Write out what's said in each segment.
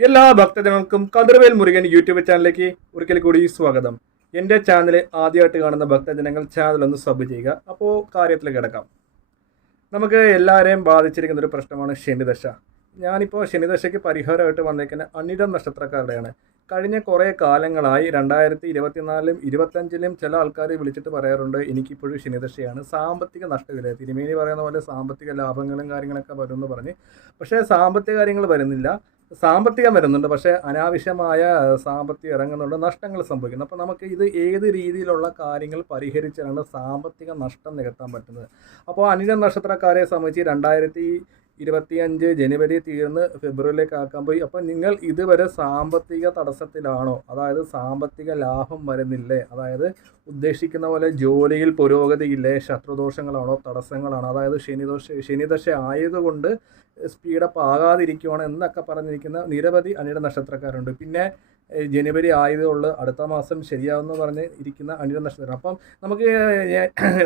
എല്ലാ ഭക്തജനങ്ങൾക്കും കതിർവേൽ മുരുകൻ യൂട്യൂബ് ചാനലിലേക്ക് ഒരിക്കൽ കൂടി സ്വാഗതം. എന്റെ ചാനൽ ആദ്യമായിട്ട് കാണുന്ന ഭക്തജനങ്ങൾ ചാനൽ ഒന്ന് സബ് ചെയ്യുക. അപ്പോൾ കാര്യത്തിൽ കിടക്കാം. നമുക്ക് എല്ലാവരെയും ബാധിച്ചിരിക്കുന്ന ഒരു പ്രശ്നമാണ് ശനിദശ. ഞാനിപ്പോൾ ശനിദശയ്ക്ക് പരിഹാരമായിട്ട് വന്നേക്കുന്ന അനിടം നക്ഷത്രക്കാരുടെയാണ്. കഴിഞ്ഞ കുറേ കാലങ്ങളായി രണ്ടായിരത്തി ഇരുപത്തിനാലിലും ഇരുപത്തഞ്ചിലും ചില ആൾക്കാർ വിളിച്ചിട്ട് പറയാറുണ്ട് എനിക്കിപ്പോഴും ശനിദശയാണ് സാമ്പത്തിക നഷ്ടമില്ല? തിരുമേനി പറയുന്ന പോലെ സാമ്പത്തിക ലാഭങ്ങളും കാര്യങ്ങളൊക്കെ വരുമെന്ന് പറഞ്ഞ്. പക്ഷേ സാമ്പത്തിക കാര്യങ്ങൾ വരുന്നില്ല. സാമ്പത്തികം വരുന്നുണ്ട് പക്ഷേ അനാവശ്യമായ സാമ്പത്തികം ഇറങ്ങുന്നുണ്ട് നഷ്ടങ്ങൾ സംഭവിക്കുന്നു. അപ്പോൾ നമുക്ക് ഇത് ഏത് രീതിയിലുള്ള കാര്യങ്ങൾ പരിഹരിച്ചാണ് സാമ്പത്തിക നഷ്ടം നികത്താൻ പറ്റുന്നത്? അപ്പോൾ അനിഴ നക്ഷത്രക്കാരെ സംബന്ധിച്ച് രണ്ടായിരത്തി ഇരുപത്തിയഞ്ച് ജനുവരി തീർന്ന് ഫെബ്രുവരിയിലേക്ക് ആക്കാൻ പോയി. അപ്പോൾ നിങ്ങൾ ഇതുവരെ സാമ്പത്തിക തടസ്സത്തിലാണോ? അതായത് സാമ്പത്തിക ലാഭം വരുന്നില്ലേ? അതായത് ഉദ്ദേശിക്കുന്ന പോലെ ജോലിയിൽ പുരോഗതിയില്ലേ ശത്രുദോഷങ്ങളാണോ? തടസ്സങ്ങളാണോ? അതായത് ശനിദോഷ ശനിദശ ആയതുകൊണ്ട് സ്പീഡപ്പ് ആകാതിരിക്കുവാണ് എന്നൊക്കെ പറഞ്ഞിരിക്കുന്ന നിരവധി അനിട നക്ഷത്രക്കാരുണ്ട് പിന്നെ ജനുവരി ആയതുള്ള. അടുത്ത മാസം ശരിയാവുമെന്ന് പറഞ്ഞ് ഇരിക്കുന്ന അനിത നക്ഷത്രം. അപ്പം നമുക്ക്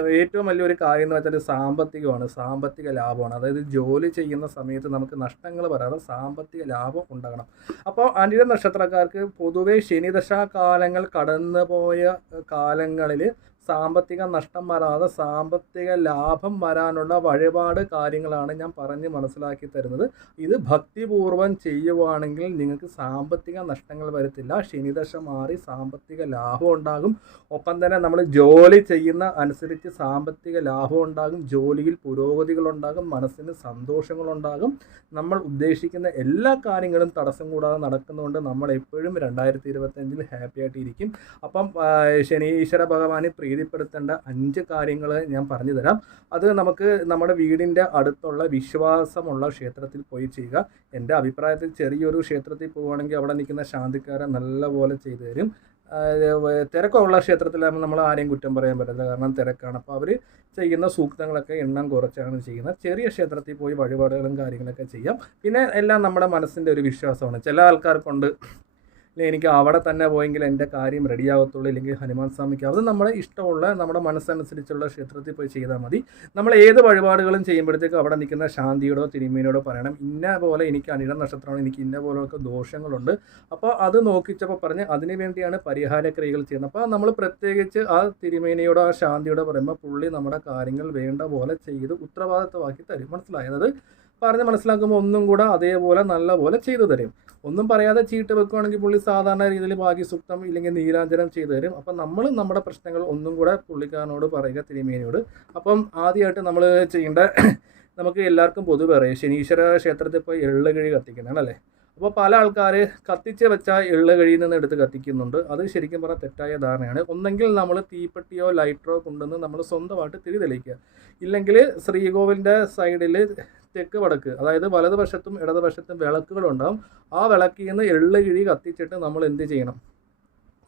ഏറ്റവും വലിയൊരു കാര്യം എന്ന് വെച്ചാൽ സാമ്പത്തികമാണ്. സാമ്പത്തിക ലാഭമാണ്. അതായത് ജോലി ചെയ്യുന്ന സമയത്ത് നമുക്ക് നഷ്ടങ്ങൾ വരാതെ സാമ്പത്തിക ലാഭം ഉണ്ടാകണം. അപ്പോൾ അനിത നക്ഷത്രക്കാർക്ക് പൊതുവേ ശനിദശാ കാലങ്ങൾ കടന്നുപോയ കാലങ്ങളിൽ സാമ്പത്തിക നഷ്ടം വരാതെ സാമ്പത്തിക ലാഭം വരാനുള്ള വഴിപാട് കാര്യങ്ങളാണ് ഞാൻ പറഞ്ഞ് മനസ്സിലാക്കി തരുന്നത്. ഇത് ഭക്തിപൂർവം ചെയ്യുവാണെങ്കിൽ നിങ്ങൾക്ക് സാമ്പത്തിക നഷ്ടങ്ങൾ വരത്തില്ല. ശനിദശ മാറി സാമ്പത്തിക ലാഭം ഉണ്ടാകും. ഒപ്പം തന്നെ നമ്മൾ ജോലി ചെയ്യുന്ന അനുസരിച്ച് സാമ്പത്തിക ലാഭം ഉണ്ടാകും. ജോലിയിൽ പുരോഗതികളുണ്ടാകും മനസ്സിന് സന്തോഷങ്ങളുണ്ടാകും നമ്മൾ ഉദ്ദേശിക്കുന്ന എല്ലാ കാര്യങ്ങളും തടസ്സം കൂടാതെ നടക്കുന്നതുകൊണ്ട് നമ്മൾ എപ്പോഴും രണ്ടായിരത്തി ഇരുപത്തഞ്ചിൽ ഹാപ്പി ആയിട്ടിരിക്കും. അപ്പം ശനീശ്വര ഭഗവാന് ഭഗവാനെ പ്രീതിപ്പെടുത്തേണ്ട അഞ്ച് കാര്യങ്ങൾ ഞാൻ പറഞ്ഞു തരാം. അത് നമുക്ക് നമ്മുടെ വീടിന്റെ അടുത്തുള്ള വിശ്വാസമുള്ള ക്ഷേത്രത്തിൽ പോയി ചെയ്യുക. എന്റെ അഭിപ്രായത്തിൽ ചെറിയൊരു ക്ഷേത്രത്തിൽ പോവുകയാണെങ്കിൽ അവിടെ നിൽക്കുന്ന ശാന്തിക്കാരെ നല്ലപോലെ ചെയ്തു തരും. തിരക്കുള്ള ക്ഷേത്രത്തിലാകുമ്പോൾ നമ്മൾ ആരെയും കുറ്റം പറയാൻ പറ്റില്ല കാരണം തിരക്കാണ്. അപ്പോൾ അവർ ചെയ്യുന്ന സൂക്തങ്ങളൊക്കെ എണ്ണം കുറച്ചാണ് ചെയ്യുന്നത്. ചെറിയ ക്ഷേത്രത്തിൽ പോയി വഴിപാടുകളും കാര്യങ്ങളൊക്കെ ചെയ്യാം. പിന്നെ എല്ലാം നമ്മുടെ മനസ്സിന്റെ ഒരു വിശ്വാസമാണ്. ചില ആൾക്കാർക്കുണ്ട് ഇല്ല എനിക്ക് അവിടെ തന്നെ പോയെങ്കിൽ എന്റെ കാര്യം റെഡിയാകത്തുള്ളൂ ഇല്ലെങ്കിൽ ഹനുമാൻ സ്വാമിക്ക് അത് നമ്മുടെ ഇഷ്ടമുള്ള നമ്മുടെ മനസ്സനുസരിച്ചുള്ള ക്ഷേത്രത്തിൽ പോയി ചെയ്താൽ മതി. നമ്മൾ ഏത് വഴിപാടുകളും ചെയ്യുമ്പോഴത്തേക്കും അവിടെ നിൽക്കുന്ന ശാന്തിയോടോ തിരുമേനോടോ പറയണം. ഇന്ന പോലെ എനിക്ക് അനിഴ നക്ഷത്രമാണ് എനിക്ക് ഇന്ന പോലെയൊക്കെ ദോഷങ്ങളുണ്ട്. അപ്പോൾ അത് നോക്കിച്ചപ്പോൾ പറഞ്ഞ് അതിനു വേണ്ടിയാണ് പരിഹാര ക്രിയകൾ ചെയ്യുന്നത്. അപ്പോൾ നമ്മൾ പ്രത്യേകിച്ച് ആ തിരുമേനയോടോ ആ ശാന്തിയോടോ പറയുമ്പോൾ പുള്ളി നമ്മുടെ കാര്യങ്ങൾ വേണ്ട പോലെ ചെയ്ത് ഉത്തരവാദിത്തമാക്കി തരും. മനസ്സിലായത് പറഞ്ഞ് മനസ്സിലാക്കുമ്പോൾ ഒന്നും കൂടെ അതേപോലെ നല്ല പോലെ ചെയ്തു തരും. ഒന്നും പറയാതെ ചീട്ട് വെക്കുകയാണെങ്കിൽ പുള്ളി സാധാരണ രീതിയിൽ ഭാഗ്യസുക്തം ഇല്ലെങ്കിൽ നീരാഞ്ജനം ചെയ്തു തരും. അപ്പം നമ്മൾ നമ്മുടെ പ്രശ്നങ്ങൾ ഒന്നും കൂടെ പുള്ളിക്കാരനോട് പറയുക തിരുമേനിയോട്. അപ്പം ആദ്യമായിട്ട് നമ്മൾ ചെയ്യേണ്ട നമുക്ക് എല്ലാവർക്കും പൊതുവെ അറിയാം ശനീശ്വര ക്ഷേത്രത്തിൽ പോയി എള്ള് കിഴി കത്തിക്കുന്നതാണ് അല്ലേ? അപ്പോൾ പല ആൾക്കാർ കത്തിച്ച് വെച്ച എള്ള് കഴിയിൽ നിന്ന് എടുത്ത് കത്തിക്കുന്നുണ്ട്. അത് ശരിക്കും പറഞ്ഞാൽ തെറ്റായ ധാരണയാണ്. ഒന്നെങ്കിൽ നമ്മൾ തീപ്പെട്ടിയോ ലൈറ്ററോ കൊണ്ടുവന്ന് നമ്മൾ സ്വന്തമായിട്ട് തിരി തെളിയിക്കുക. ഇല്ലെങ്കിൽ ശ്രീകോവിലിന്റെ സൈഡിൽ തെക്ക് വടക്ക് അതായത് വലതുവശത്തും ഇടതുവശത്തും വിളക്കുകളുണ്ടാവും. ആ വിളക്കിൽ നിന്ന് എള്ള് കിഴി കത്തിച്ചിട്ട് നമ്മൾ എന്ത് ചെയ്യണം?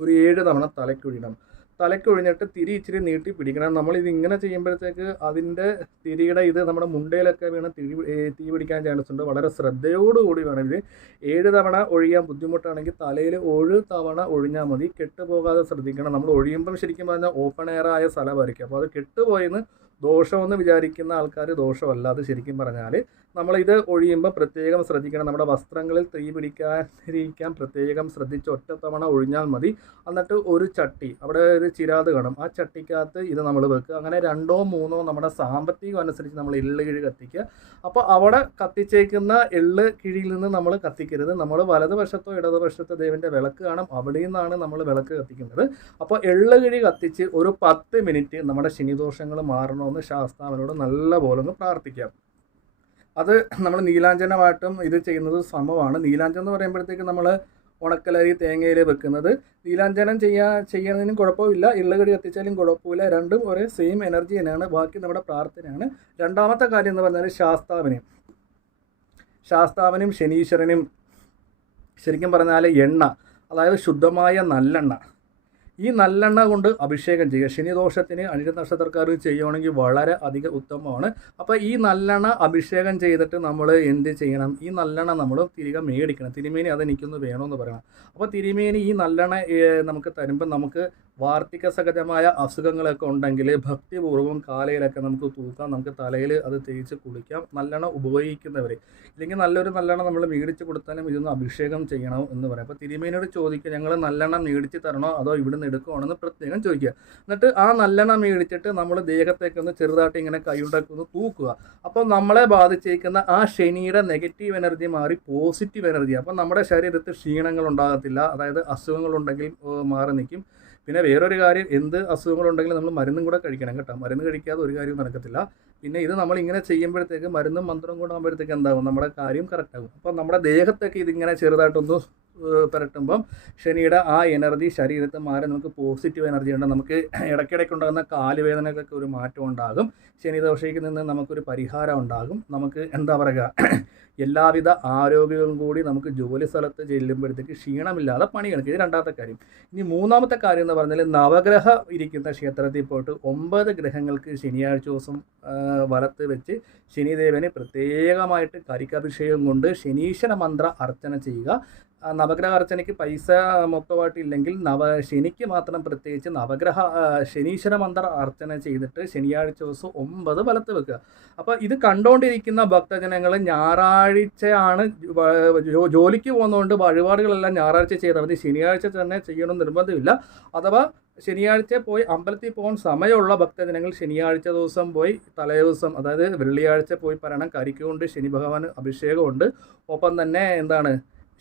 ഒരു ഏഴ് തവണ തലക്കൊഴിയണം തലക്കൊഴിഞ്ഞിട്ട് തിരി ഇച്ചിരി നീട്ടി പിടിക്കണം. നമ്മൾ ഇത് ഇങ്ങനെ ചെയ്യുമ്പോഴത്തേക്ക് അതിന്റെ തിരിയുടെ ഇത് നമ്മുടെ മുണ്ടയിലൊക്കെ വീണ് തിരി തീ പിടിക്കാൻ ചാൻസ് ഉണ്ട്. വളരെ ശ്രദ്ധയോടുകൂടി വേണം ഇത്. ഏഴ് തവണ ഒഴിയാൻ ബുദ്ധിമുട്ടാണെങ്കിൽ തലയിൽ ഒഴു തവണ ഒഴിഞ്ഞാൽ മതി. കെട്ടുപോകാതെ ശ്രദ്ധിക്കണം. നമ്മൾ ഒഴിയുമ്പം ശരിക്കും പറഞ്ഞാൽ ഓപ്പൺ എയർ ആയ സ്ഥലമായിരിക്കും. അപ്പോൾ അത് കെട്ടുപോയെന്ന് ദോഷമെന്ന് വിചാരിക്കുന്ന ആൾക്കാർ ദോഷമല്ല. അത് ശരിക്കും പറഞ്ഞാൽ നമ്മളിത് ഒഴിയുമ്പോൾ പ്രത്യേകം ശ്രദ്ധിക്കണം. നമ്മുടെ വസ്ത്രങ്ങളിൽ തീ പിടിക്കാതിരിക്കാൻ പ്രത്യേകം ശ്രദ്ധിച്ച് ഒറ്റത്തവണ ഒഴിഞ്ഞാൽ മതി. എന്നിട്ട് ഒരു ചട്ടി അവിടെ ഒരു ചിരാത് കാണും. ആ ചട്ടിക്കകത്ത് ഇത് നമ്മൾ വെക്കുക. അങ്ങനെ രണ്ടോ മൂന്നോ നമ്മുടെ സാമ്പത്തികം അനുസരിച്ച് നമ്മൾ എള്ള് കിഴി കത്തിക്കുക. അപ്പോൾ അവിടെ കത്തിച്ചേക്കുന്ന എള്ള് കിഴിയിൽ നിന്ന് നമ്മൾ കത്തിക്കരുത്. നമ്മൾ വലതുവശത്തോ ഇടതുവശത്തോ ദൈവന്റെ വിളക്ക് കാണും. അവിടെ നിന്നാണ് നമ്മൾ വിളക്ക് കത്തിക്കുന്നത്. അപ്പോൾ എള്ള് കിഴി കത്തിച്ച് ഒരു പത്ത് മിനിറ്റ് നമ്മുടെ ശനിദോഷങ്ങൾ മാറണമെന്ന് ശാസ്താവിനോട് നല്ല പോലെ ഒന്ന് പ്രാർത്ഥിക്കാം. അത് നമ്മൾ നീലാഞ്ജനമായിട്ടും ഇത് ചെയ്യുന്നത് സമമാണ് നീലാഞ്ചനം എന്ന് പറയുമ്പോഴത്തേക്ക് നമ്മൾ ഉണക്കലരി തേങ്ങയിൽ വെക്കുന്നത്. നീലാഞ്ചനം ചെയ്യാ ചെയ്യുന്നതിനും കുഴപ്പമില്ല. ഇള്ളകടി കത്തിച്ചാലും കുഴപ്പമില്ല. രണ്ടും ഒരേ സെയിം എനർജി തന്നെയാണ്. ബാക്കി നമ്മുടെ പ്രാർത്ഥനയാണ്. രണ്ടാമത്തെ കാര്യം എന്ന് പറഞ്ഞാൽ ശാസ്താവിനെയും. ശാസ്താവിനും ശനീശ്വരനും ശരിക്കും പറഞ്ഞാൽ എണ്ണ അതായത് ശുദ്ധമായ നല്ലെണ്ണ. ഈ നല്ലെണ്ണ കൊണ്ട് അഭിഷേകം ചെയ്യുക. ശനിദോഷത്തിന് അനിഴ നക്ഷത്രക്കാർ ചെയ്യുകയാണെങ്കിൽ വളരെ അധികം ഉത്തമമാണ്. അപ്പോൾ ഈ നല്ലെണ്ണ അഭിഷേകം ചെയ്തിട്ട് നമ്മൾ എന്ത് ചെയ്യണം? ഈ നല്ലെണ്ണ നമ്മൾ തിരികെ മേടിക്കണം. തിരുമേനി അത് എനിക്കൊന്ന് വേണമെന്ന് പറയണം. അപ്പോൾ തിരുമേനി ഈ നല്ലെണ്ണ നമുക്ക് തരുമ്പോൾ നമുക്ക് വാർത്തിക സഹജമായ അസുഖങ്ങളൊക്കെ ഉണ്ടെങ്കിൽ ഭക്തിപൂർവം കാലയിലൊക്കെ നമുക്ക് തൂക്കാം. നമുക്ക് തലയിൽ അത് തേച്ച് കുളിക്കാം. നല്ലെണ്ണ ഉപയോഗിക്കുന്നവർ ഇല്ലെങ്കിൽ നല്ലൊരു നല്ലെണ്ണ നമ്മൾ മേടിച്ച് കൊടുത്താലും ഇതൊന്ന് അഭിഷേകം ചെയ്യണം എന്ന് പറയാം. അപ്പോൾ തിരുമേനിയോട് ചോദിക്കുക ഞങ്ങൾ നല്ലെണ്ണ മേടിച്ച് തരണോ? അതോ ഇവിടുന്ന് എടുക്കുവാണെന്ന് പ്രത്യേകം ചോദിക്കുക. എന്നിട്ട് ആ നല്ലെണ്ണ മേടിച്ചിട്ട് നമ്മൾ ദേഹത്തേക്കൊന്ന് ചെറുതായിട്ട് ഇങ്ങനെ കൈയുണ്ടാക്കി ഒന്ന് തൂക്കുക. അപ്പോൾ നമ്മളെ ബാധിച്ചേക്കുന്ന ആ ശനിയുടെ നെഗറ്റീവ് എനർജി മാറി പോസിറ്റീവ് എനർജി അപ്പോൾ നമ്മുടെ ശരീരത്തിൽ ക്ഷീണങ്ങൾ ഉണ്ടാകത്തില്ല. അതായത് അസുഖങ്ങൾ ഉണ്ടെങ്കിൽ മാറി നിൽക്കും. പിന്നെ വേറൊരു കാര്യം എന്ത് അസുഖങ്ങളുണ്ടെങ്കിലും നമ്മൾ മരുന്നും കൂടെ കഴിക്കണം കേട്ടോ. മരുന്ന് കഴിക്കാതെ ഒരു കാര്യവും നടക്കത്തില്ല. പിന്നെ ഇത് നമ്മൾ ഇങ്ങനെ ചെയ്യുമ്പോഴത്തേക്ക് മരുന്നും മന്ത്രവും കൂടെ ആകുമ്പോഴത്തേക്ക് എന്താകും നമ്മുടെ കാര്യം കറക്റ്റ് ആകും. അപ്പം നമ്മുടെ ദേഹത്തൊക്കെ ഇതിങ്ങനെ ചെറുതായിട്ടൊന്ന് പുരട്ടുമ്പം ശനിയുടെ ആ എനർജി ശരീരത്തിൽ മാറി നമുക്ക് പോസിറ്റീവ് എനർജി ഉണ്ട്. നമുക്ക് ഇടയ്ക്കിടയ്ക്ക് ഉണ്ടാകുന്ന കാലുവേദനകൾക്ക് ഒരു മാറ്റം ഉണ്ടാകും. ശനി ദോഷയ്ക്ക് നിന്ന് നമുക്കൊരു പരിഹാരം ഉണ്ടാകും. നമുക്ക് എന്താ പറയുക എല്ലാവിധ ആരോഗ്യവും കൂടി നമുക്ക് ജോലി സ്ഥലത്ത് ചെല്ലുമ്പോഴത്തേക്ക് ക്ഷീണമില്ലാതെ പണിയെടുക്കും ഇത് രണ്ടാമത്തെ കാര്യം. ഇനി മൂന്നാമത്തെ കാര്യം എന്ന് പറഞ്ഞാൽ നവഗ്രഹ ഇരിക്കുന്ന ക്ഷേത്രത്തിൽ പോയിട്ട് ഒമ്പത് ഗ്രഹങ്ങൾക്ക് ശനിയാഴ്ച ദിവസം വലത്ത് വെച്ച് ശനിദേവന് പ്രത്യേകമായിട്ട് കരിക്കഭിഷേകം കൊണ്ട് ശനീശ്വര മന്ത്ര അർച്ചന ചെയ്യുക. നവഗ്രഹ അർച്ചനയ്ക്ക് പൈസ മൊത്തമായിട്ട് ഇല്ലെങ്കിൽ നവ ശനിക്ക് മാത്രം പ്രത്യേകിച്ച് നവഗ്രഹ ശനീശ്വര മന്ത്ര അർച്ചന ചെയ്തിട്ട് ശനിയാഴ്ച ദിവസം ഒമ്പത് വലത്ത് വെക്കുക. അപ്പോൾ ഇത് കണ്ടുകൊണ്ടിരിക്കുന്ന ഭക്തജനങ്ങൾ ഞായറാഴ്ചയാണ് ജോലിക്ക് പോകുന്നതുകൊണ്ട് വഴിപാടുകളെല്ലാം ഞായറാഴ്ച ചെയ്താൽ മതി ശനിയാഴ്ച തന്നെ ചെയ്യണമെന്ന് നിർബന്ധമില്ല. അഥവാ ശനിയാഴ്ച പോയി അമ്പലത്തിൽ പോകാൻ സമയമുള്ള ഭക്തജനങ്ങൾ ശനിയാഴ്ച ദിവസം പോയി തലേ ദിവസം അതായത് വെള്ളിയാഴ്ച പോയി പറയണം. കരിക്കുകൊണ്ട് ശനി ഭഗവാൻ അഭിഷേകമുണ്ട്. ഒപ്പം തന്നെ എന്താണ്?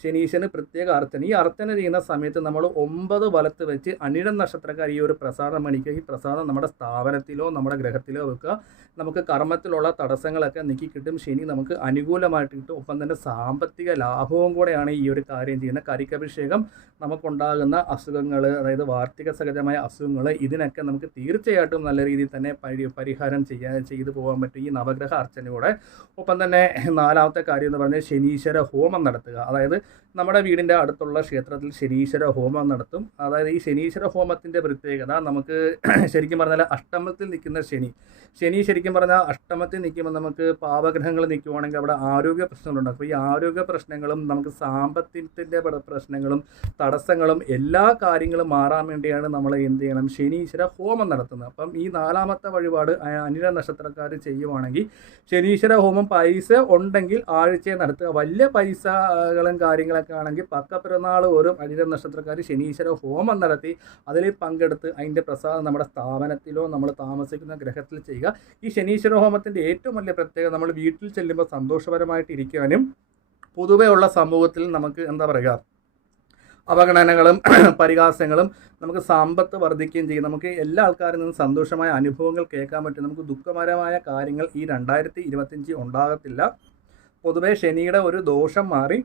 ശനീശന് പ്രത്യേക അർച്ചന ഈ അർച്ചന ചെയ്യുന്ന സമയത്ത് നമ്മൾ ഒമ്പത് വലത്ത് വെച്ച് അനിഴം നക്ഷത്രക്കാർ ഈ ഒരു പ്രസാദം മണിക്കുക ഈ പ്രസാദം നമ്മുടെ സ്ഥാപനത്തിലോ നമ്മുടെ ഗ്രഹത്തിലോ വെക്കുക. നമുക്ക് കർമ്മത്തിലുള്ള തടസ്സങ്ങളൊക്കെ നീക്കി കിട്ടും. ശനി നമുക്ക് അനുകൂലമായിട്ട് കിട്ടും. ഒപ്പം തന്നെ സാമ്പത്തിക ലാഭവും കൂടെയാണ് ഈ ഒരു കാര്യം ചെയ്യുന്നത്. കരിക്കഭിഷേകം നമുക്കുണ്ടാകുന്ന അസുഖങ്ങൾ അതായത് വാർത്തിക സഹജമായ അസുഖങ്ങൾ ഇതിനൊക്കെ നമുക്ക് തീർച്ചയായിട്ടും നല്ല രീതിയിൽ തന്നെ പരി പരിഹാരം ചെയ്യാൻ ചെയ്തു പോകാൻ പറ്റും ഈ നവഗ്രഹ അർച്ചനയോടെ ഒപ്പം തന്നെ നാലാമത്തെ കാര്യം എന്ന് പറഞ്ഞാൽ ശനീശ്വര ഹോമം നടത്തുക. അതായത് നമ്മുടെ വീടിന്റെ അടുത്തുള്ള ക്ഷേത്രത്തിൽ ശനീശ്വര ഹോമം നടത്തും. അതായത് ഈ ശനീശ്വര ഹോമത്തിന്റെ പ്രത്യേകത നമുക്ക് ശരിക്കും പറഞ്ഞാൽ അഷ്ടമത്തിൽ നിൽക്കുന്ന ശനി. ശനി ശരിക്കും പറഞ്ഞാൽ അഷ്ടമത്തിൽ നിൽക്കുമ്പോൾ നമുക്ക് പാപഗ്രഹങ്ങൾ നിൽക്കുവാണെങ്കിൽ അവിടെ ആരോഗ്യ പ്രശ്നങ്ങളുണ്ടാകും അപ്പോൾ ഈ ആരോഗ്യ പ്രശ്നങ്ങളും നമുക്ക് സാമ്പത്തികത്തിന്റെ പ്രശ്നങ്ങളും തടസ്സങ്ങളും എല്ലാ കാര്യങ്ങളും മാറാൻ വേണ്ടിയാണ് നമ്മൾ എന്ത് ചെയ്യണം? ശനീശ്വര ഹോമം നടത്തുന്നത്. അപ്പം ഈ നാലാമത്തെ വഴിപാട് അനില നക്ഷത്രക്കാർ ചെയ്യുവാണെങ്കിൽ ശനീശ്വര ഹോമം പൈസ ഉണ്ടെങ്കിൽ ആഴ്ചയെ നടത്തുക. വലിയ പൈസകളും കാര്യങ്ങളൊക്കെ ആണെങ്കിൽ പക്ക പിറന്നാൾ ഒരു അനിഴ നക്ഷത്രക്കാർ ശനീശ്വര ഹോമം നടത്തി അതിൽ പങ്കെടുത്ത് അതിന്റെ പ്രസാദം നമ്മുടെ സ്ഥാപനത്തിലോ നമ്മൾ താമസിക്കുന്ന ഗ്രഹത്തിൽ ചെയ്യുക. ഈ ശനീശ്വര ഹോമത്തിന്റെ ഏറ്റവും വലിയ പ്രത്യേകത നമ്മൾ വീട്ടിൽ ചെല്ലുമ്പോൾ സന്തോഷപരമായിട്ട് ഇരിക്കാനും പൊതുവെ ഉള്ള സമൂഹത്തിൽ നമുക്ക് എന്താ പറയുക? അവഗണനകളും പരിഹാസങ്ങളും നമുക്ക് സമ്പത്ത് വർദ്ധിക്കുകയും ചെയ്യും. നമുക്ക് എല്ലാ ആൾക്കാരിൽ നിന്നും സന്തോഷമായ അനുഭവങ്ങൾ കേൾക്കാൻ പറ്റും. നമുക്ക് ദുഃഖകരമായ കാര്യങ്ങൾ ഈ രണ്ടായിരത്തി ഇരുപത്തിയഞ്ച് ഉണ്ടാകത്തില്ല. പൊതുവേ ശനിയുടെ ഒരു ദോഷം മാറി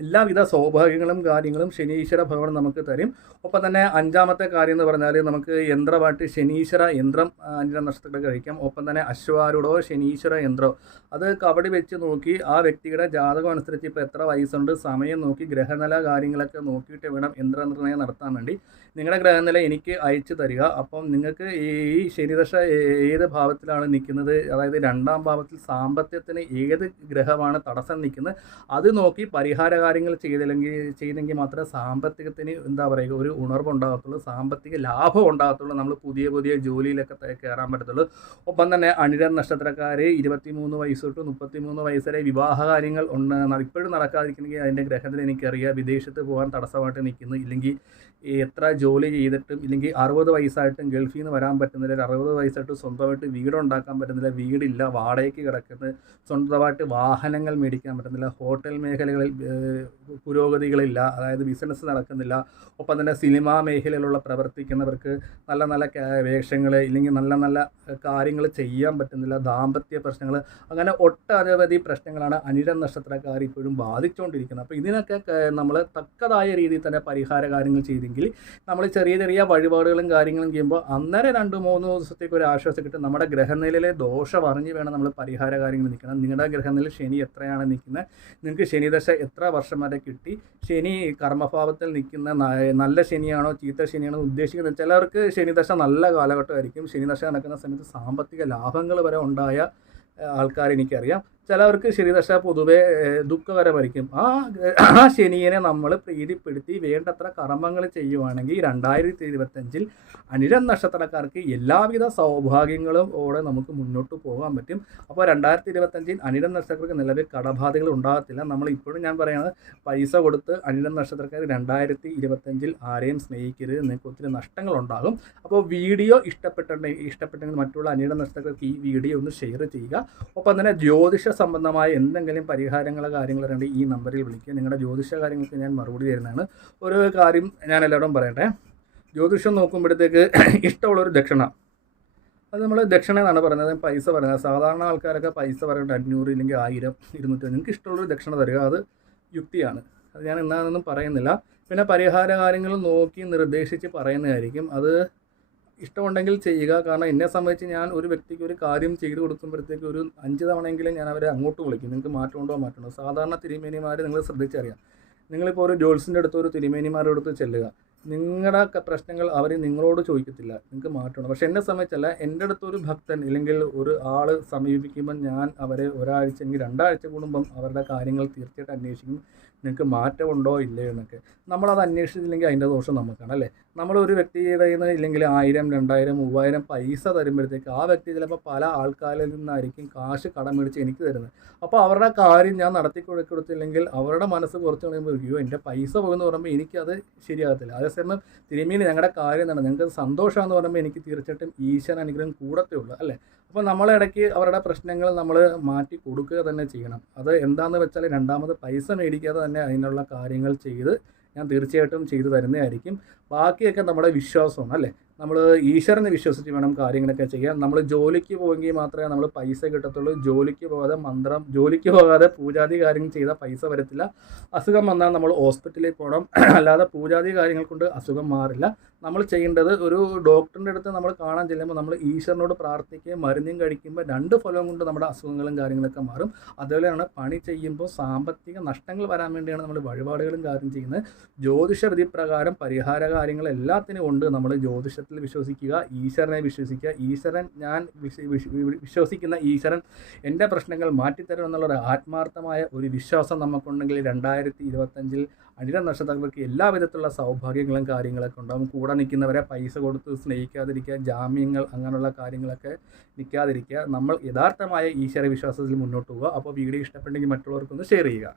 എല്ലാവിധ സൗഭാഗ്യങ്ങളും കാര്യങ്ങളും ശനീശ്വര ഭഗവാൻ നമുക്ക് തരും. ഒപ്പം തന്നെ അഞ്ചാമത്തെ കാര്യം എന്ന് പറഞ്ഞാൽ നമുക്ക് യന്ത്രമായിട്ട് ശനീശ്വര യന്ത്രം അഞ്ചര നക്ഷത്രത്തിൽ കഴിക്കാം. ഒപ്പം തന്നെ അശ്വാരൂഢോ ശനീശ്വര യന്ത്രോ. അത് കബഡി വെച്ച് നോക്കി ആ വ്യക്തിയുടെ ജാതകം അനുസരിച്ച് ഇപ്പോൾ എത്ര വയസ്സുണ്ട് സമയം നോക്കി ഗ്രഹനില കാര്യങ്ങളൊക്കെ നോക്കിയിട്ട് വേണം യന്ത്രനിർണയം നടത്താൻ വേണ്ടി. നിങ്ങളുടെ ഗ്രഹനില എനിക്ക് അയച്ചു തരിക. അപ്പം നിങ്ങൾക്ക് ഈ ശനിദശ ഏത് ഭാവത്തിലാണ് നിൽക്കുന്നത്? അതായത് രണ്ടാം ഭാവത്തിൽ സാമ്പത്തികത്തിന് ഏത് ഗ്രഹമാണ് തടസ്സം നിൽക്കുന്നത്? അത് നോക്കി പരിഹാര കാര്യങ്ങൾ ചെയ്തില്ലെങ്കിൽ ചെയ്തെങ്കിൽ മാത്രമേ സാമ്പത്തികത്തിന് എന്താ പറയുക ഒരു ഉണർവ് ഉണ്ടാകത്തുള്ളൂ സാമ്പത്തിക ലാഭം ഉണ്ടാകത്തുള്ളൂ. നമ്മൾ പുതിയ പുതിയ ജോലിയിലൊക്കെ കയറാൻ പറ്റത്തുള്ളൂ. ഒപ്പം തന്നെ അണിര നക്ഷത്രക്കാർ ഇരുപത്തിമൂന്ന് വയസ്സ് തൊട്ട് മുപ്പത്തിമൂന്ന് വയസ്സ് വരെ വിവാഹ കാര്യങ്ങൾ ഇപ്പോഴും നടക്കാതിരിക്കണമെങ്കിൽ അതിന്റെ ഗ്രഹത്തിൽ എനിക്കറിയാം. വിദേശത്ത് പോകാൻ തടസ്സമായിട്ട് നിൽക്കുന്നു. ഇല്ലെങ്കിൽ എത്ര ജോലി ചെയ്തിട്ടും ഇല്ലെങ്കിൽ അറുപത് വയസ്സായിട്ടും ഗൾഫിൽ നിന്ന് വരാൻ പറ്റുന്നില്ല. അറുപത് വയസ്സായിട്ട് സ്വന്തമായിട്ട് വീടുണ്ടാക്കാൻ പറ്റുന്നില്ല. വീടില്ല വാടകയ്ക്ക് കിടക്കുന്നത് സ്വന്തമായിട്ട് വാഹനങ്ങൾ മേടിക്കാൻ പറ്റുന്നില്ല. ഹോട്ടൽ മേഖലകളിൽ പുരോഗതികളില്ല അതായത് ബിസിനസ് നടക്കുന്നില്ല. ഒപ്പം തന്നെ സിനിമാ മേഖലയിലുള്ള പ്രവർത്തിക്കുന്നവർക്ക് നല്ല നല്ല വേഷങ്ങൾ ഇല്ലെങ്കിൽ നല്ല നല്ല കാര്യങ്ങൾ ചെയ്യാൻ പറ്റുന്നില്ല ദാമ്പത്യ പ്രശ്നങ്ങൾ അങ്ങനെ ഒട്ടനവധി പ്രശ്നങ്ങളാണ് അനിഴ നക്ഷത്രക്കാർ ഇപ്പോഴും ബാധിച്ചുകൊണ്ടിരിക്കുന്നത് അപ്പോൾ ഇതിനൊക്കെ നമ്മൾ തക്കതായ രീതിയിൽ തന്നെ പരിഹാര കാര്യങ്ങൾ ചെയ്തെങ്കിൽ നമ്മൾ ചെറിയ ചെറിയ വഴിപാടുകളും കാര്യങ്ങളും ചെയ്യുമ്പോൾ അന്നേരം രണ്ട് മൂന്ന് ദിവസത്തേക്ക് ഒരു ആശ്വാസം കിട്ടും. നമ്മുടെ ഗ്രഹനിലയിലെ ദോഷം അറിഞ്ഞ് വേണം നമ്മൾ പരിഹാര കാര്യങ്ങൾ നിൽക്കണം. നിങ്ങളുടെ ഗ്രഹനില ശനി എത്രയാണ് നിൽക്കുന്നത്? നിങ്ങൾക്ക് ശനിദശ എത്ര വർഷം വരെ കിട്ടി. ശനി കർമ്മഭാവത്തിൽ നിൽക്കുന്ന നല്ല ശനിയാണോ ചീത്ത ശനിയാണോ ഉദ്ദേശിക്കുന്നത് ചിലർക്ക് ശനിദശ നല്ല കാലഘട്ടമായിരിക്കും. ശനിദശ നടക്കുന്ന സമയത്ത് സാമ്പത്തിക ലാഭങ്ങൾ വരെ ഉണ്ടായ ആൾക്കാർ എനിക്കറിയാം ചിലവർക്ക് ശനിദശ പൊതുവെ ദുഃഖകരമായിരിക്കും. ആ ആ ശനിയെ നമ്മൾ പ്രീതിപ്പെടുത്തി വേണ്ടത്ര കർമ്മങ്ങൾ ചെയ്യുവാണെങ്കിൽ രണ്ടായിരത്തി ഇരുപത്തഞ്ചിൽ അനിഴം നക്ഷത്രക്കാർക്ക് എല്ലാവിധ സൗഭാഗ്യങ്ങളും ഓടെ നമുക്ക് മുന്നോട്ട് പോകാൻ പറ്റും. അപ്പോൾ രണ്ടായിരത്തി ഇരുപത്തഞ്ചിൽ അനിഴം നക്ഷത്രക്കാർക്ക് നിലവിൽ കടബാധകൾ ഉണ്ടാകത്തില്ല. നമ്മൾ ഇപ്പോഴും ഞാൻ പറയുന്നത് പൈസ കൊടുത്ത് അനിഴം നക്ഷത്രക്കാർ രണ്ടായിരത്തി ഇരുപത്തഞ്ചിൽ ആരെയും സ്നേഹിക്കരുത്. നിങ്ങൾക്ക് ഒത്തിരി നഷ്ടങ്ങൾ ഉണ്ടാകും. അപ്പോൾ വീഡിയോ ഇഷ്ടപ്പെട്ടിട്ടുണ്ടെങ്കിൽ ഇഷ്ടപ്പെട്ടെങ്കിൽ മറ്റുള്ള അനിഴം നക്ഷത്രക്കാർക്ക് ഈ വീഡിയോ ഒന്ന് ഷെയർ ചെയ്യുക. ഒപ്പം തന്നെ ജ്യോതിഷ സംബന്ധമായ എന്തെങ്കിലും പരിഹാരങ്ങളോ കാര്യങ്ങളോ ഉണ്ടെങ്കിൽ ഈ നമ്പറിൽ വിളിക്കുക. നിങ്ങളുടെ ജ്യോതിഷ കാര്യങ്ങൾക്ക് ഞാൻ മറുപടി തരുന്നതാണ്. ഒരു കാര്യം ഞാൻ എല്ലാവരോടും പറയട്ടെ. ജ്യോതിഷം നോക്കുമ്പോഴത്തേക്ക് ഇഷ്ടമുള്ളൊരു ദക്ഷിണ. അത് നമ്മൾ ദക്ഷിണ എന്നാണ് പറയുന്നത്. പൈസ പറയുന്നത്. സാധാരണ ആൾക്കാരൊക്കെ പൈസ പറയുന്നത് അഞ്ഞൂറ് ഇല്ലെങ്കിൽ ആയിരം ഇരുന്നൂറ്റി നിങ്ങൾക്ക് ഇഷ്ടമുള്ളൊരു ദക്ഷിണ തരിക. അത് യുക്തിയാണ്. അത് ഞാൻ എന്നാണെന്നും പറയുന്നില്ല. പിന്നെ പരിഹാര കാര്യങ്ങൾ നോക്കി നിർദ്ദേശിച്ച് പറയുന്നതായിരിക്കും. അത് ഇഷ്ടമുണ്ടെങ്കിൽ ചെയ്യുക. കാരണം എന്നെ സംബന്ധിച്ച് ഞാൻ ഒരു വ്യക്തിക്ക് ഒരു കാര്യം ചെയ്തു കൊടുക്കുമ്പോഴത്തേക്ക് ഒരു അഞ്ച് തവണയെങ്കിലും ഞാൻ അവരെ അങ്ങോട്ട് വിളിക്കും. നിങ്ങൾക്ക് മാറ്റമുണ്ടോ? മാറ്റമുണ്ടോ? സാധാരണ തിരുമേനിമാർ നിങ്ങൾ ശ്രദ്ധിച്ചറിയാം. നിങ്ങളിപ്പോൾ ഒരു ജോൾസിന്റെ അടുത്ത് ഒരു തിരുമേനിമാരുടെ അടുത്ത് ചെല്ലുക. നിങ്ങളുടെ പ്രശ്നങ്ങൾ അവർ നിങ്ങളോട് ചോദിക്കത്തില്ല. നിങ്ങൾക്ക് മാറ്റണം പക്ഷെ എന്നെ സംബന്ധിച്ചല്ല എന്റെ അടുത്ത് ഒരു ഭക്തൻ ഇല്ലെങ്കിൽ ഒരു ആൾ സമീപിക്കുമ്പോൾ ഞാൻ അവരെ ഒരാഴ്ച എങ്കിൽ രണ്ടാഴ്ച കൂടുമ്പം അവരുടെ കാര്യങ്ങൾ തീർച്ചയായിട്ടും അന്വേഷിക്കും. നിങ്ങൾക്ക് മാറ്റമുണ്ടോ ഇല്ലയോ എന്നൊക്കെ. നമ്മളത് അന്വേഷിച്ചില്ലെങ്കിൽ അതിന്റെ ദോഷം നമുക്കാണ് അല്ലേ? നമ്മളൊരു വ്യക്തിയുടെ നിന്ന് ഇല്ലെങ്കിൽ ആയിരം രണ്ടായിരം മൂവായിരം പൈസ തരുമ്പോഴത്തേക്ക് ആ വ്യക്തി ചിലപ്പോൾ പല ആൾക്കാരിൽ നിന്നായിരിക്കും കാശ് കടം മേടിച്ച് എനിക്ക് തരുന്നത്. അപ്പോൾ അവരുടെ കാര്യം ഞാൻ നടത്തി കൊടുത്തില്ലെങ്കിൽ അവരുടെ മനസ്സ് കുറച്ച് കഴിയുമ്പോൾ അയ്യോ എന്റെ പൈസ പോകുമെന്ന് പറയുമ്പോൾ എനിക്കത് ശരിയാകത്തില്ല. അതേസമയം തിരുമേനി ഞങ്ങളുടെ കാര്യം എന്താണ് നിങ്ങൾക്ക് സന്തോഷമാണെന്ന് പറയുമ്പോൾ എനിക്ക് തീർച്ചയായിട്ടും ഈശ്വരൻ അനുഗ്രഹം കൂടത്തേ ഉള്ളൂ അല്ലേ? അപ്പോൾ നമ്മളിടയ്ക്ക് അവരുടെ പ്രശ്നങ്ങൾ നമ്മൾ മാറ്റി കൊടുക്കുക തന്നെ ചെയ്യണം. അത് എന്താണെന്ന് വെച്ചാൽ രണ്ടാമത് പൈസ മേടിക്കാതെ തന്നെ അതിനുള്ള കാര്യങ്ങൾ ചെയ്ത് ഞാൻ തീർച്ചയായിട്ടും ചെയ്തു തരുന്നതായിരിക്കും. ബാക്കിയൊക്കെ നമ്മുടെ വിശ്വാസമാണ് അല്ലേ? നമ്മൾ ഈശ്വരനെ വിശ്വസിച്ച് വേണം കാര്യങ്ങളൊക്കെ ചെയ്യാൻ. നമ്മൾ ജോലിക്ക് പോയെങ്കിൽ മാത്രമേ നമ്മൾ പൈസ കിട്ടത്തുള്ളൂ. ജോലിക്ക് പോകാതെ മന്ത്രം ജോലിക്ക് പോകാതെ പൂജാതി കാര്യങ്ങൾ ചെയ്താൽ പൈസ വരത്തില്ല. അസുഖം വന്നാൽ നമ്മൾ ഹോസ്പിറ്റലിൽ പോകണം. അല്ലാതെ പൂജാതി കാര്യങ്ങൾ കൊണ്ട് അസുഖം മാറില്ല. നമ്മൾ ചെയ്യേണ്ടത് ഒരു ഡോക്ടറിന്റെ അടുത്ത് നമ്മൾ കാണാൻ ചെല്ലുമ്പോൾ നമ്മൾ ഈശ്വരനോട് പ്രാർത്ഥിക്കുകയും മരുന്നും കഴിക്കുമ്പോൾ രണ്ട് ഫലവും കൊണ്ട് നമ്മുടെ അസുഖങ്ങളും കാര്യങ്ങളൊക്കെ മാറും. അതുപോലെയാണ് പണി ചെയ്യുമ്പോൾ സാമ്പത്തിക നഷ്ടങ്ങൾ വരാൻ വേണ്ടിയാണ് നമ്മൾ വഴിപാടുകളും കാര്യം ചെയ്യുന്നത്. ജ്യോതിഷ വിധി പ്രകാരം പരിഹാര കാര്യങ്ങൾ എല്ലാത്തിനും ഉണ്ട് നമ്മൾ ജ്യോതിഷത്തിൽ വിശ്വസിക്കുക ഈശ്വരനെ വിശ്വസിക്കുക. ഈശ്വരൻ ഞാൻ വിശ്വ- വിശ്വ- വിശ്വസിക്കുന്ന ഈശ്വരൻ എന്റെ പ്രശ്നങ്ങൾ മാറ്റിത്തരും എന്നുള്ള ആത്മാർത്ഥമായ ഒരു വിശ്വാസം നമുക്കുണ്ടെങ്കിൽ രണ്ടായിരത്തി ഇരുപത്തഞ്ചിൽ അനിര നക്ഷത്രങ്ങൾക്ക് എല്ലാ വിധത്തിലുള്ള സൗഭാഗ്യങ്ങളും കാര്യങ്ങളൊക്കെ ഉണ്ടാകും കൂടെ നിൽക്കുന്നവരെ പൈസ കൊടുത്ത് സ്നേഹിക്കാതിരിക്കുക ജാമ്യങ്ങൾ അങ്ങനെയുള്ള കാര്യങ്ങളൊക്കെ നിൽക്കാതിരിക്കുക. നമ്മൾ യഥാർത്ഥമായ ഈശ്വര വിശ്വാസത്തിൽ മുന്നോട്ട് പോകുക അപ്പോൾ വീഡിയോ ഇഷ്ടപ്പെട്ടെങ്കിൽ മറ്റുള്ളവർക്കൊന്ന് ഷെയർ ചെയ്യുക.